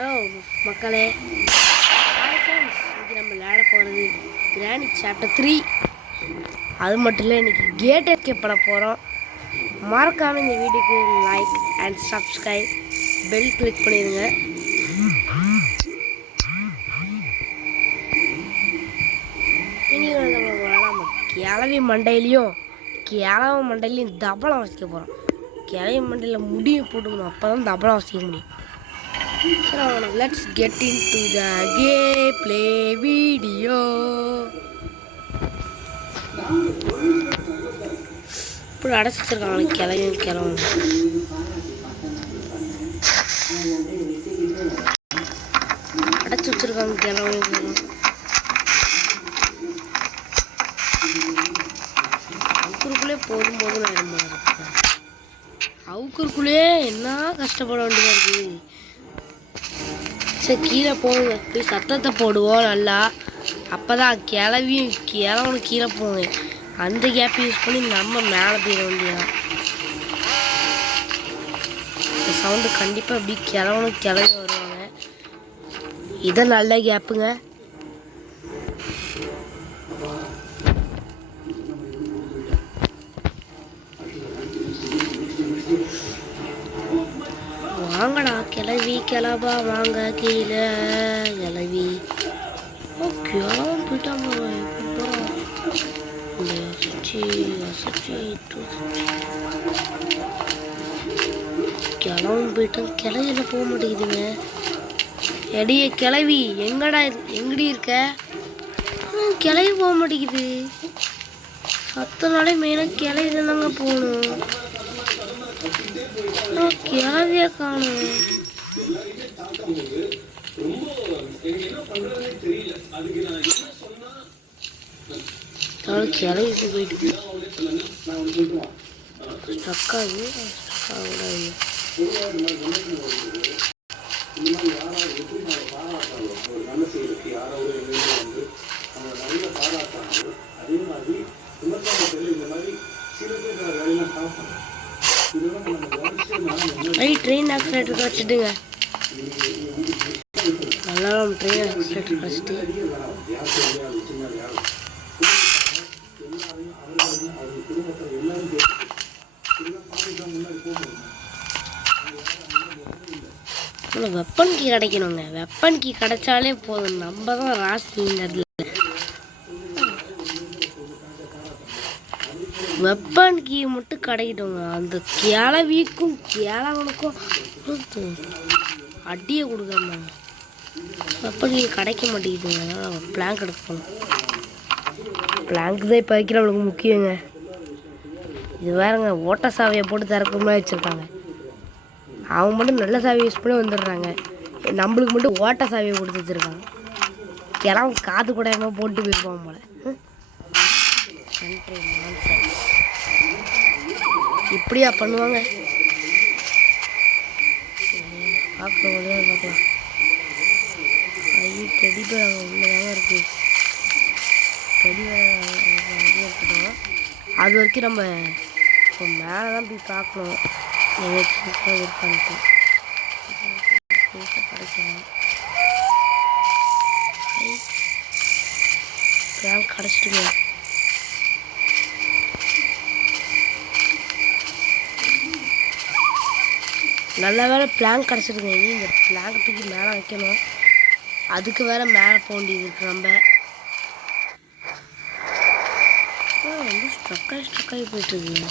Hello மக்களே, hi friends. இன்றைக்கி நம்ம விளையாட போகிறது கிராணி சாப்டர் 3. அது மட்டும் இல்லை, இன்றைக்கி கேட் எஸ்கேப் பண்ண போகிறோம். மறக்காமல் இந்த வீடியோக்கு like and subscribe bell click பண்ணிடுங்க. இனி நம்ம கிளவி மண்டையிலையும் தபலம் வசிக்க போகிறோம். கிளவி மண்டையில் முடியை போட்டுக்கணும், அப்போ தான் தபலம் வசிக்க முடியும். So let's get into the gameplay video. இப்படி அடைச்சி வச்சிருக்காங்க கிளவும் அடைச்சி வச்சிருக்காங்க கிளவும். அவுக்குறக்குள்ளே போதும் அவுக்குறக்குள்ளே என்ன கஷ்டப்பட வேண்டியதாக இருக்குது. சரி, கீழே போங்க, போய் சத்தத்தை போடுவோம் நல்லா. அப்போ தான் கிளவனும் கீழே போங்க. அந்த கேப் யூஸ் பண்ணி நம்ம மேலே போயிட வேண்டியதான். இந்த சவுண்டு கண்டிப்பாக அப்படி கிளவி வருவாங்க. இதை நல்ல கேப்புங்க. வாங்கடா கிளவா வாங்க கீழே கிளவி. போயிட்டாங்க. கிளவும் போயிட்டான். கிளவியில் போக மாட்டேங்குதுங்க. எடிய கிளவி எங்கடி இருக்க? கிளவி போக மாட்டேங்குது. 10 நாளே மெயினாக கிளவி தானங்க போகணும். கிளவிய காணும். கிளவிக்கு போயிட்டு ஸ்டக்காது. ட்ரெயின் ஆக்சிலேட்டர் கிடச்சிட்டுங்க. நல்லா ட்ரெயின் ஆக்சிலேட்டர் கிடச்சிட்டு வெப்பன் கீ கிடைக்கணுங்க. வெப்பன் கீ கிடைச்சாலே போதும், நம்ம தான் ராசி. வெப்பன் கீ மட்டும் கிடைக்கட்டுங்க. அந்த கிளவிக்கும் கிளவனுக்கும் அடியை கொடுக்காம வெப்பன் கீ கிடைக்க மாட்டேங்குதுங்க. அதனால் பிளாங்க் எடுக்கணும். பிளாங்க் தான் இப்போ வைக்கிற நம்மளுக்கு முக்கியங்க. இது வேறங்க, ஓட்ட சாவியை போட்டு திறக்கிற மாதிரி வச்சுருக்காங்க. அவங்க மட்டும் நல்ல சாவியை யூஸ் பண்ணி வந்துடுறாங்க. நம்மளுக்கு மட்டும் ஓட்ட சாவியை கொடுத்து வச்சுருக்காங்க. கிளம்ப காது கூட போட்டு போயிருப்பாங்க போல. இப்படியா பண்ணுவாங்க? பார்க்கலாம். டெடி பேர் உள்ளதாக இருக்குது. டெடி அங்கேயே இருக்கட்டும். அது வரைக்கும் நம்ம இப்போ மேலே தான் போய் பார்க்கணும். இருக்கான்ட்டு கிடைக்கணும். கிடச்சிட்டுங்க. நல்ல வேலை பிளாங்க் கிடச்சிருங்க. இனி இந்த பிளாங்க் தூக்கி மேலே வைக்கணும். அதுக்கு வேற மேலே போக வேண்டியது இருக்கு. நம்ம வந்து ஸ்ட்ரக்காகி போயிட்டுருக்குங்க.